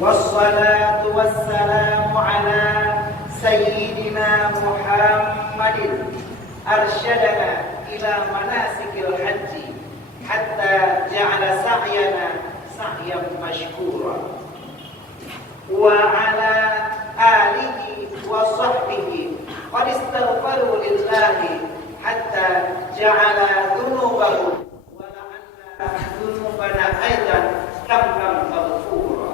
والصلاة والسلام على سيدنا محمد أرشدنا إلى مناسك الحج حتى جعل سعينا سعيا مشكورا وعلى آله وصحبه قد استغفروا لله حتى جعل ذنوبهم ولعل ذنوبنا أيضا كم مغفورا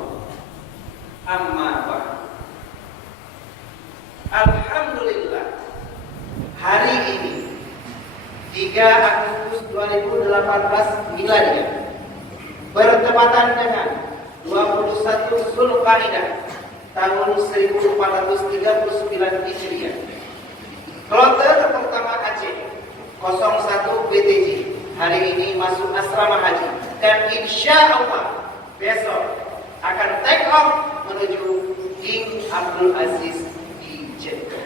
أما بعد. Alhamdulillah, hari ini 3 Agustus 2018 Miladiah bertepatan dengan 21 Zulqa'dah tahun 1439 Hijriah. Kloter pertama Aceh 01 BTJ hari ini masuk asrama haji dan insya Allah besok akan take off menuju King Abdul Aziz di Jeddah.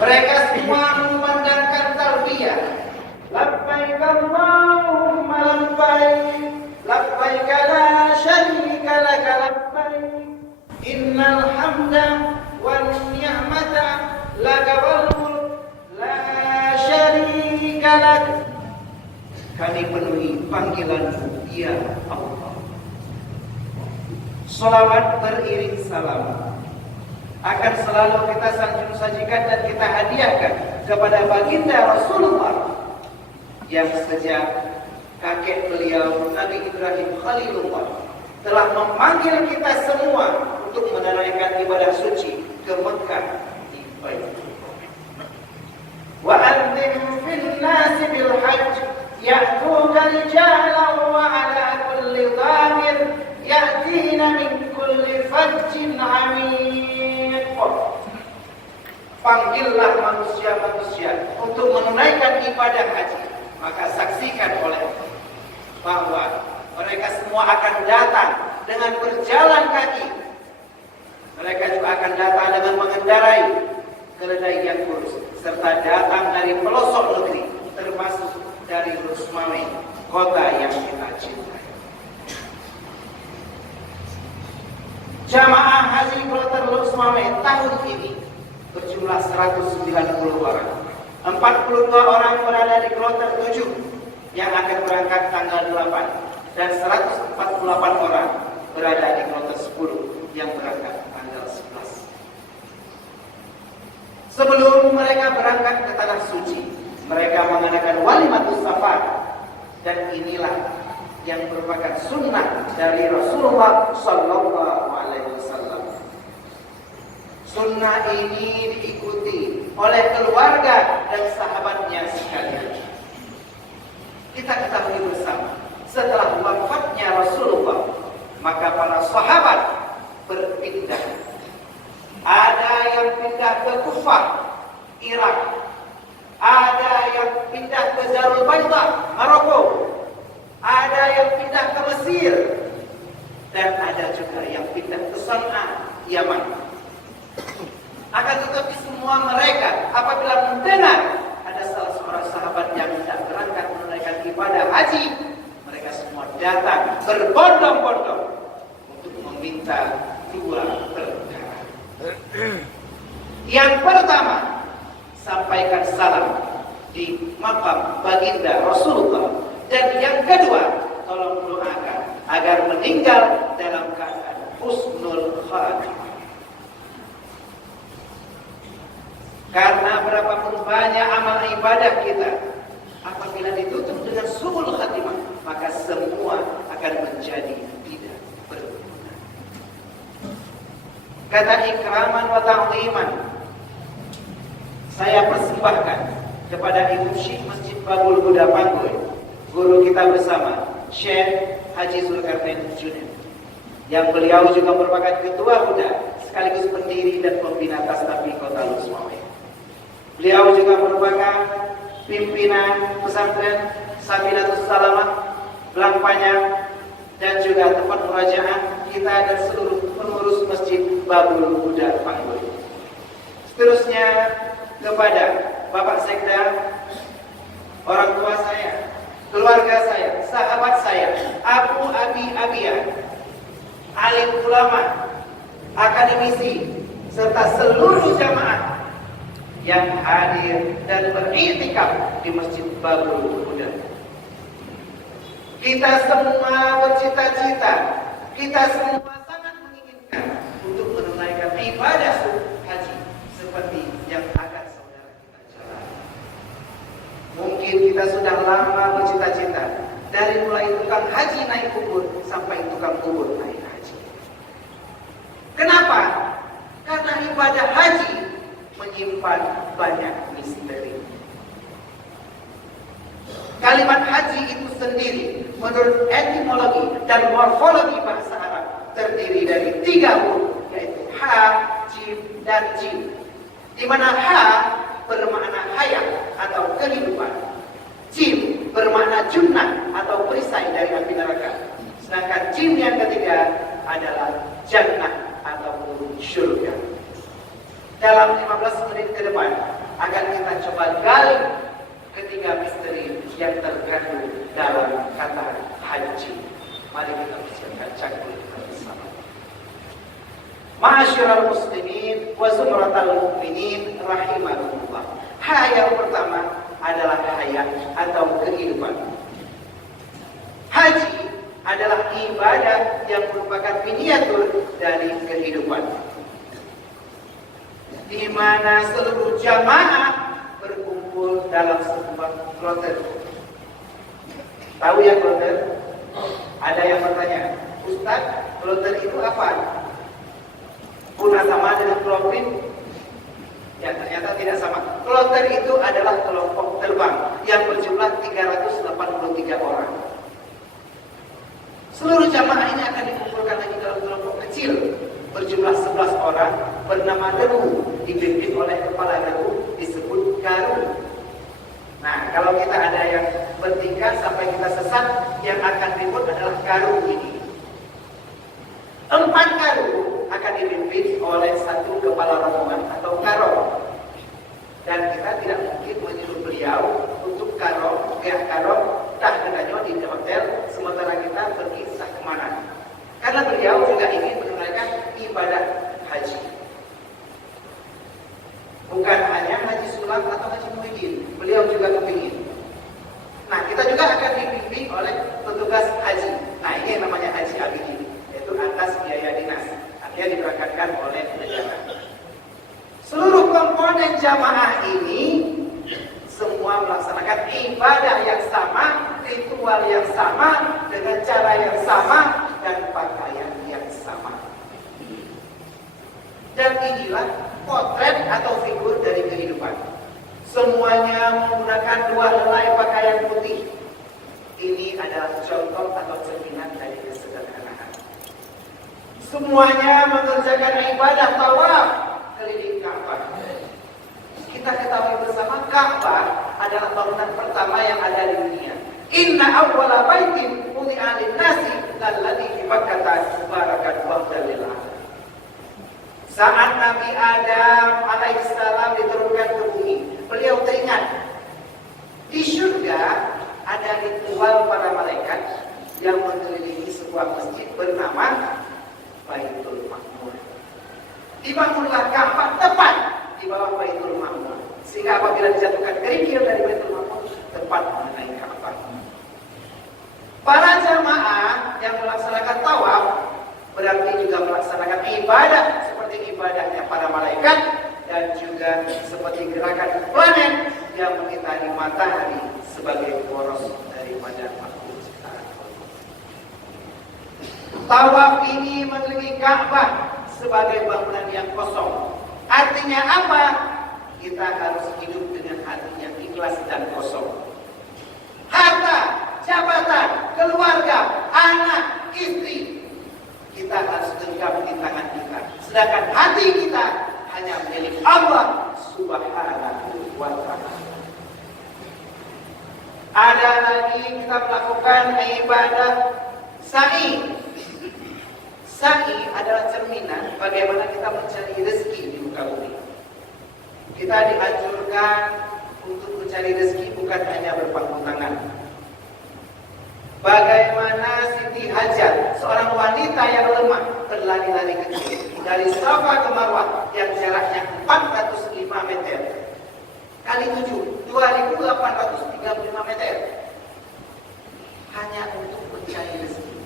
Mereka semua memandangkan talbiyah, labbaik Allahumma labbaik, labbaik la syarika laka labbaik, innal hamda wan ni'mata laka wal mulk la syarika lak. Kami penuhi panggilan-Mu ya Allah. Salawat beriring salam akan selalu kita sajikan dan kita hadiahkan kepada baginda Rasulullah yang sejak kakek beliau Nabi Ibrahim Khalilullah telah memanggil kita semua untuk menunaikan ibadah suci ke Mekah di Baitullah. Wa anzir fil nas bil hajj ya'tuka rijalan wa 'ala kulli dhamir ya'tina min kulli fajjin 'amiq. Panggillah manusia-manusia untuk menunaikan ibadah haji. Maka saksikan oleh bahwa mereka semua akan datang dengan berjalan kaki. Mereka juga akan datang dengan mengendarai keledai yang kurus, serta datang dari pelosok negeri, termasuk dari Lusmame, kota yang kita cintai. Jamaah haji kloter Lusmame tahun ini berjumlah 190 orang. 42 orang berada di kloter 7 yang akan berangkat tanggal 8 dan 148 orang berada di kloter 10 yang berangkat tanggal 11. Sebelum mereka berangkat ke tanah suci, mereka mengadakan walimatus safar, dan inilah yang merupakan sunnah dari Rasulullah Sallallahu Alaihi Wasallam. Sunnah ini diikuti oleh keluarga dan sahabatnya sekalian. Kita ketahui bersama, setelah wafatnya Rasulullah, maka para sahabat berpindah. Ada yang pindah ke Kufah, Irak. Ada yang pindah ke Darul Bayda, Maroko. Ada yang pindah ke Mesir. Dan ada juga yang pindah ke San'a, Yaman. Akan tetapi semua mereka apabila mendengar ada salah seorang sahabat yang tidak berangkat menunaikan ibadah haji, mereka semua datang berbondong-bondong untuk meminta 2 perkara. Yang pertama, sampaikan salam di makam baginda Rasulullah, dan yang kedua, tolong doakan agar meninggal dalam keadaan husnul khatimah. Karena berapapun banyak amal ibadah kita, apabila ditutup dengan su'ul khatimah, maka semua akan menjadi tidak berguna. Kata ikraman wa ta'ziman, saya persembahkan kepada Ibu Syekh Masjid Babul Huda Panggul, guru kita bersama, Syekh Haji Zulkarnain Junaid, yang beliau juga merupakan ketua Huda sekaligus pendiri dan pembina Tasnafi Kota Lusmame. Beliau juga merupakan pimpinan pesantren Sabilatus Salamah, Belangpanyang, dan juga tempat murajaah kita dan seluruh pengurus Masjid Babul Huda Panggul. Seterusnya kepada Bapak Sekda, orang tua saya, keluarga saya, sahabat saya, Abu Abi Abiyah, alim ulama, akademisi, serta seluruh jamaah yang hadir dan beriktikaf di Masjid Babul Huda. Kita semua bercita-cita, kita semua sangat menginginkan untuk menunaikan ibadah haji seperti yang akan saudara kita jalani. Mungkin kita sudah lama bercita-cita, dari mulai tukang haji naik kubur sampai tukang kubur naik haji. Kenapa? Karena ibadah haji menyimpan banyak misteri. Kalimat haji itu sendiri menurut etimologi dan morfologi bahasa Arab terdiri dari 3 huruf, yaitu ha, jim, dan jim. Di mana ha bermakna hayat atau kehidupan, jim bermakna junnah atau perisai dari api neraka, sedangkan jim yang ketiga adalah jannah atau surga. Dalam 15 menit ke depan akan kita coba gali ketiga misteri yang terkandung dalam kata haji. Mari kita persiapkan cangkul kita bersama. Ma'asyiral muslimin wa zumratal mu'minin rahimakumullah. Ha yang pertama adalah hayat atau kehidupan. Haji adalah ibadah yang merupakan miniatur dari kehidupan, di mana seluruh jamaah berkumpul dalam sebuah kloter. Tahu ya kloter? Ada yang bertanya, Ustaz, kloter itu apa? Pernah sama dengan klopin? Ya, ternyata tidak sama. Kloter itu adalah kelompok terbang yang berjumlah 383 orang. Seluruh jamaah ini akan dikumpulkan lagi dalam kelompok kecil berjumlah 11 orang bernama deru, dipimpin oleh kepala deru disebut garu. Nah, kalau kita ada yang bertingkah sampai kita sesat, yang akan ribut adalah garu ini. 4 garu akan dipimpin oleh 1 kepala rombongan atau karo. Dan kita tidak mungkin menyuruh beliau untuk karo, dah katanya di hotel, sementara kita pergi entah kemana. Karena beliau juga ingin menunaikan ibadah haji. Bukan hanya haji sulam atau haji muhyiddin, beliau juga kepingin. Nah, kita juga akan dibimbing oleh petugas haji. Nah, ini yang namanya haji abidin, yaitu atas biaya dinas. Artinya diberangkatkan oleh negara. Seluruh komponen jamaah ini semua melaksanakan ibadah yang sama, ritual yang sama, dengan cara yang sama, dan pakaian yang sama. Dan inilah potret atau figur dari kehidupan. Semuanya menggunakan 2 helai pakaian putih. Ini adalah contoh atau cerminan dari kesederhanaan. Semuanya mengerjakan ibadah tawaf keliling Ka'bah. Kita ketahui bersama, Ka'bah adalah bangunan pertama yang ada di dunia. Inna awwala baitin wudi'a lin-nasi lalladzi bi Makkah mubarakan wa hudan lil alamin. Saat Nabi Adam alaihissalam diturunkan ke bumi, beliau teringat di surga ada ritual para malaikat yang mengelilingi sebuah masjid bernama Baitul Ma'mur. Dibangunlah Ka'bah tepat di bawah Baitul Ma'mur, sehingga apabila dijatuhkan kerikil dari Baitul Ma'mur tepat mengenai Ka'bah. Para jamaah yang melaksanakan tawaf berarti juga melaksanakan ibadah seperti ibadahnya para malaikat, dan juga seperti gerakan planet yang mengitari matahari sebagai poros daripada makhluk ciptaan. Tawaf ini mengelilingi Ka'bah sebagai bangunan yang kosong. Artinya apa? Kita harus hidup dengan hati yang ikhlas dan kosong. Harta, jabatan, keluarga, anak, istri, kita harus genggam di tangan kita. Sedangkan hati kita hanya milik Allah Subhanahu wa ta'ala. Ada lagi kita melakukan ibadah sa'i. Sa'i adalah cerminan bagaimana kita mencari rezeki di muka bumi. Kita dianjurkan untuk mencari rezeki bukan hanya berpangku tangan. Bagaimana Siti Siti Hajar, seorang wanita yang lemah, berlari-lari kecil dari Safa ke Marwah yang jaraknya 405 meter kali 7, 2835 meter, hanya untuk mencari rezeki.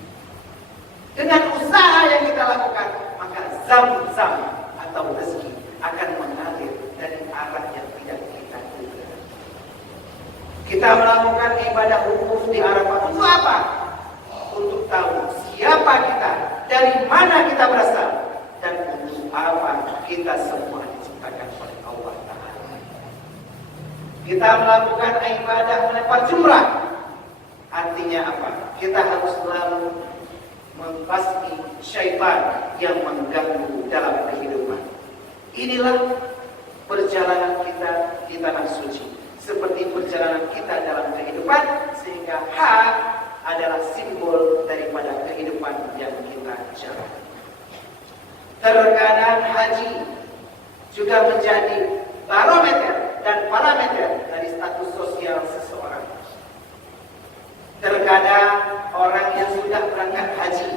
Dengan usaha yang kita lakukan, maka zam-zam atau rezeki akan mengalir dari arah yang tidak kita duga. Kita melakukan ibadah wukuf di Arafah untuk apa? Untuk tahu siapa kita, dari mana kita berasal, dan untuk apa kita semua diciptakan oleh Allah Ta'ala. Kita melakukan ibadah melempar jumrah. Artinya apa? Kita harus selalu membasmi syaitan yang mengganggu dalam kehidupan. Inilah perjalanan kita di tanah suci, seperti perjalanan kita dalam kehidupan, sehingga adalah simbol daripada kehidupan yang kita jalani. Terkadang haji juga menjadi barometer dan parameter dari status sosial seseorang. Terkadang orang yang sudah berangkat haji,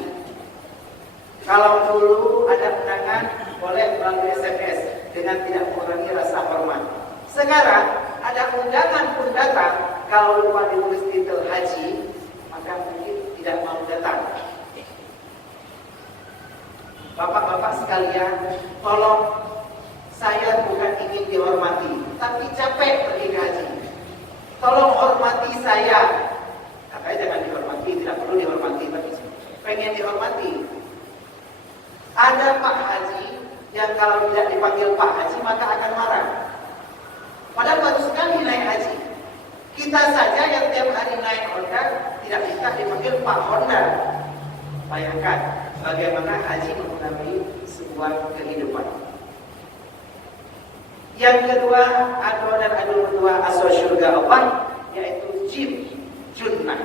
kalau dulu ada undangan boleh melalui SMS dengan tidak mengurangi rasa hormat. Sekarang ada undangan pun datang, kalau lupa ditulis titel haji, maka mungkin tidak mau datang. Bapak-bapak sekalian, tolong, saya bukan ingin dihormati, tapi capek pergi ke haji. Tolong hormati saya. Katanya jangan dihormati, tidak perlu dihormati, tapi pengen dihormati. Ada Pak Haji yang kalau tidak dipanggil Pak Haji maka akan marah. Padahal baru sekali naik haji. Kita saja yang tiap hari naik Honda tidak bisa dipanggil Pak Honda. Bayangkan bagaimana haji mempengaruhi sebuah kehidupan. Yang kedua, adu kedua asal surga Allah, yaitu Junnah.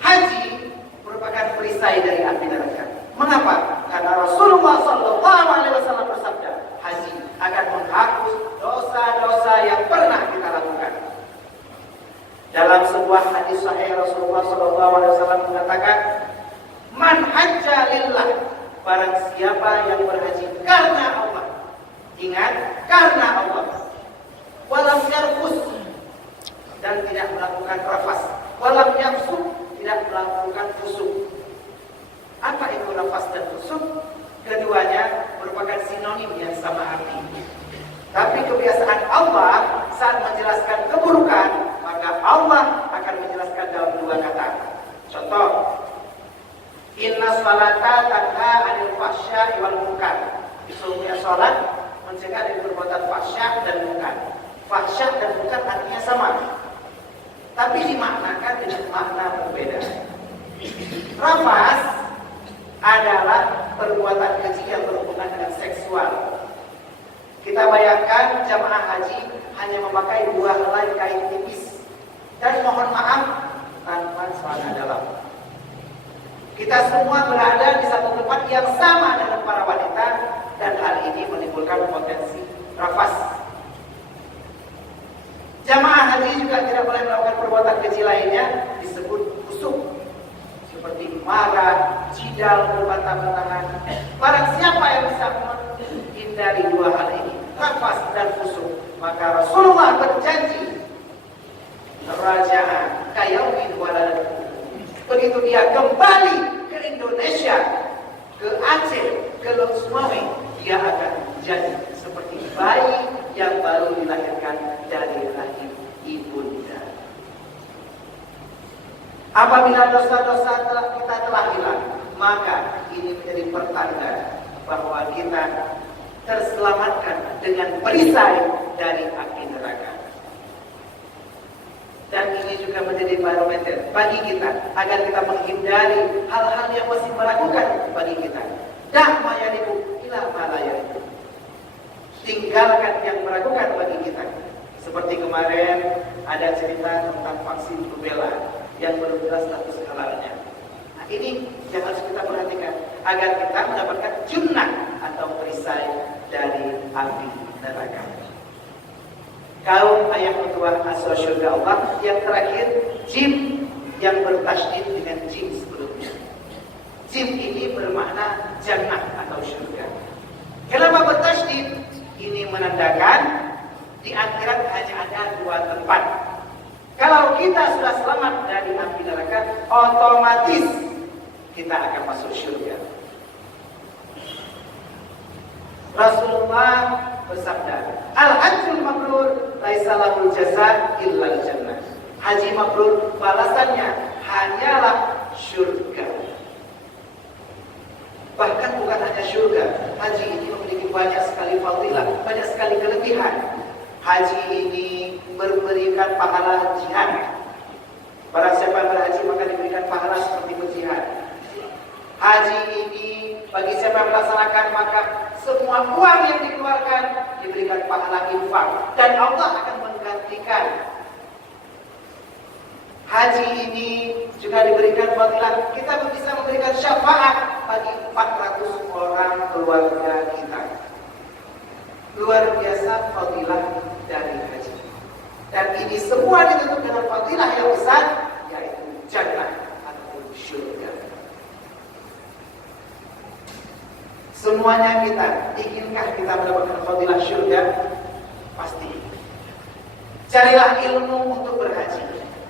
Haji merupakan perisai dari api neraka. Mengapa? Karena Rasulullah SAW bersabda, haji akan menghapus dosa-dosa yang pernah kita lakukan. Dalam sebuah hadis sahih Rasulullah SAW mengatakan, man hajja lillah, barang siapa yang berhaji karena Allah. Ingat, karena Allah. Walam yarfus, dan tidak melakukan rafas. Walam yafsuk, tidak melakukan fusuk. Apa itu rafas dan fusuk? Keduanya merupakan sinonim yang sama arti. Tapi kebiasaan Allah saat menjelaskan keburukan, maka Allah akan menjelaskan dalam dua kata. Contoh, inna salata tanha 'anil fahsya'i wal munkar. Sesungguhnya salat mencegah dari perbuatan fahsya dan munkar. Fahsya dan munkar artinya sama, tapi dimaknakan dengan makna berbeda. Rafas adalah perbuatan keji yang berhubungan dengan seksual. Kita bayangkan jamaah haji hanya memakai 2 helai kain tipis dan mohon maaf tanpa celana dalam. Kita semua berada di satu tempat yang sama dengan para wanita, dan hal ini menimbulkan potensi rafas. Jamaah haji juga tidak boleh melakukan perbuatan keji lainnya, disebut fusuk, seperti marah, jidal, berbantah-bantahan. Barang siapa yang bisa menghindari 2 hal ini, rafas dan fusuk, maka Rasulullah berjanji raja'an kayaumin waladatuhu. Begitu dia kembali ke Indonesia, ke Aceh, ke Lok Sumawe, dia akan jadi seperti bayi yang baru dilahirkan dari rahim ibunda. Apabila dosa-dosa kita telah hilang, maka ini menjadi pertanda bahwa kita terselamatkan dengan perisai dari api neraka. Dan ini juga menjadi barometer bagi kita agar kita menghindari hal-hal yang masih meragukan bagi kita. Dah mayanibu ila malayanibu. Tinggalkan yang meragukan bagi kita. Seperti kemarin ada cerita tentang vaksin rubella yang belum jelas status halalnya. Nah, ini yang harus kita perhatikan agar kita mendapatkan junnah atau perisai dari api neraka. Kaum ayat kedua asal surga Allah. Yang terakhir, jim yang bertasydid dengan jim Di akhirat hanya ada dua tempat. Kalau kita sudah selamat dari api neraka, otomatis kita akan masuk surga. Rasulullah bersabda, Al-hajjul mabrur laisa lahul jazaa illal jannah. Haji mabrur balasannya hanyalah surga. Bahkan bukan hanya surga, haji ini memiliki banyak sekali fadilah, banyak sekali kelebihan. Haji ini memberikan pahala jihad. Barang siapa yang berhaji maka diberikan pahala seperti berjihad. Haji ini bagi siapa yang melaksanakan maka semua uang yang dikeluarkan diberikan pahala infak dan Allah akan menggantikan. Haji ini juga diberikan fadilah, kita bisa memberikan syafaat bagi 400 orang keluarga kita. Luar biasa fadilah dari haji. Dan ini semua ditutup dengan fadilah yang besar, yaitu jannah atau surga. Semuanya kita, inginkah kita mendapatkan fadilah surga? Pasti. Carilah ilmu untuk berhaji.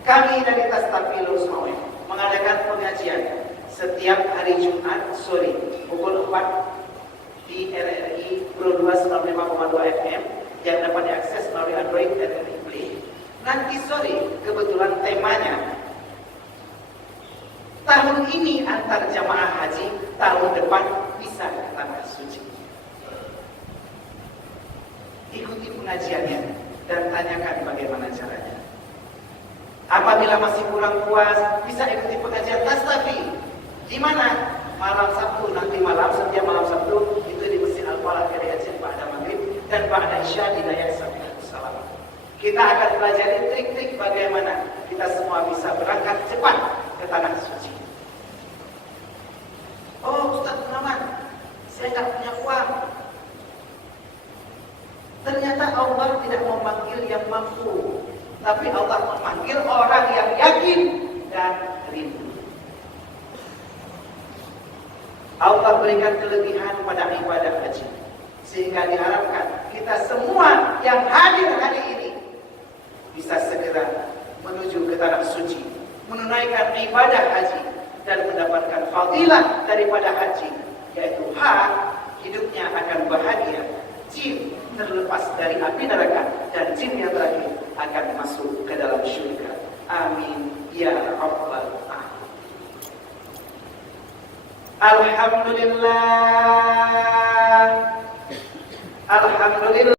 Kami dari Tastafilus Maui mengadakan pengajian setiap hari Jumat sore pukul 4 di RRI Pro 295,2 FM yang dapat diakses melalui Android dan Play. Nanti sore kebetulan temanya tahun ini antar jamaah haji, tahun depan bisa ke tanah suci. Ikuti pengajiannya dan tanyakan bagaimana caranya. Apabila masih kurang puas, bisa ikuti pengajian Tastafi. Di mana? Malam Sabtu, nanti malam, setiap malam Sabtu itu di Masjid Al-Falah Keriajian Ba'da Maghrib dan Ba'da Isya di Naya Salam. Kita akan pelajari trik-trik bagaimana kita semua bisa berangkat cepat ke tanah suci. Oh Ustaz Muhammad, saya tak punya uang. Ternyata Allah tidak memanggil yang mampu, tapi Allah memanggil orang yang yakin dan rindu. Allah berikan kelebihan pada ibadah haji, sehingga diharapkan kita semua yang hadir hari ini bisa segera menuju ke tanah suci, menunaikan ibadah haji dan mendapatkan fadilah daripada haji, yaitu hidupnya akan bahagia, jin terlepas dari api neraka, dan jin yang terakhir akan masuk ke dalam syurga. Amin ya rabbal alamin. Alhamdulillah. Alhamdulillah.